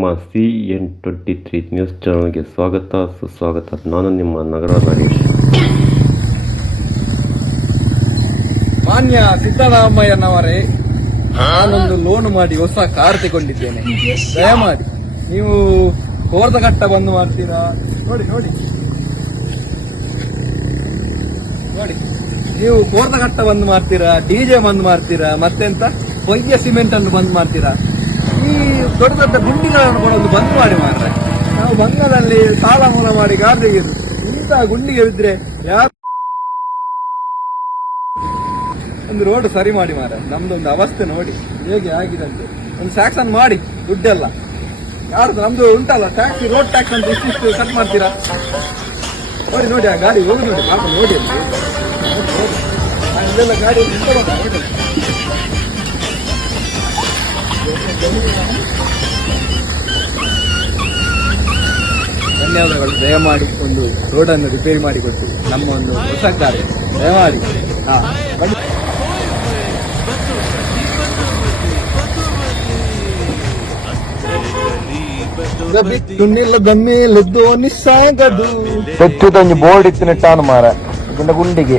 ನಿಮ್ಮ C N twenty three news ಚಾನಲ್ಗೆ ಸ್ವಾಗತ. ಸುಸ್ವಾಗತ. ನಾನು ನಿಮ್ಮ ನಗರ ನಾಗೇಶ್. ಮಾನ್ಯ ಸಿದ್ದರಾಮಯ್ಯನವರೇ, ನಾನೊಂದು ಲೋನ್ ಮಾಡಿ ಹೊಸ ಕಾರ್ ತಗೊಂಡಿದ್ದೇನೆ. ದಯಮಾಡಿ, ನೀವು ಕೋರ್ದ ಕೋರ್ದಘಟ್ಟ ಬಂದು ಮಾಡ್ತೀರಾ? ನೋಡಿ ನೋಡಿ. ನೋಡಿ. ನೀವು ಕೋರ್ದ ಕೋರ್ದಘಟ್ಟ ಬಂದು ಮಾಡ್ತೀರಾ? ಡಿಜೆ ಬಂದ್ ಮಾಡ್ತೀರಾ? ಮತ್ತೆಂತ? ಹೊಯ್ಯ ಸಿಮೆಂಟ್ ಅನ್ನು ಬಂದ್ ಮಾಡ್ತೀರಾ? ದೊಡ್ಡ ದೊಡ್ಡ ಗುಂಡಿಗಳನ್ನು ಕೊಡೋದು ಬಂದ್ ಮಾಡಿ ಮಾರ್ರೆ. ನಾವು ಬಂಗದಲ್ಲಿ ಸಾಲ ಮೂಲ ಮಾಡಿ ತೆಗೆದು ಇಂತಹ ಗುಂಡಿಗೆ ಬಿದ್ರೆ ಯಾರು ಒಂದು ರೋಡ್ ಸರಿ ಮಾಡಿ ಮಾರ ನಮ್ದೊಂದು ಅವಸ್ಥೆ ನೋಡಿ. ಹೇಗೆ ಆಗಿದೆ ಅಂತ. ಒಂದು ಸ್ಯಾಕ್ಷನ್ ಮಾಡಿ. ದುಡ್ಡೆಲ್ಲ. ಯಾರು ನಮ್ದು ಉಂಟಲ್ಲ ಟ್ಯಾಕ್ಸಿ ರೋಡ್ ಟ್ಯಾಕ್ಸ್ ಅಂತ ಇಷ್ಟಿಷ್ಟು ಕಟ್ ಮಾಡ್ತೀರಾ? ನೋಡಿ ನೋಡಿ, ಆ ಗಾಡಿ ಹೋಗಿ ನೋಡಿ ಪಾಪ ನೋಡಿ ಅಲ್ಲಿ. ಗಾಡಿ ನೋಡಿ ಧನ್ಯವಾದಗಳು ದಯಮಾಡಿ ಒಂದು ರೋಡನ್ನು ರಿಪೇರಿ ಮಾಡಿಕೊಟ್ಟು ನಮ್ಮ ಒಂದು ಹೊಸ ಕಾರ್ಯ ದಯಮಾಡಿ ಹಾ ಬನ್ನಿ. ಬಿಟ್ಟು ನಿಲ್ಲದ ಮೇಲದ್ದು ನಿಸ್ಸಾಗದು ಪೆಚ್ಚುದೊಂದು ಬೋರ್ಡ್ ಇತ್ತಿನಿಟ್ಟಾನು ಮಾರ ಇದನ್ನ ಗುಂಡಿಗೆ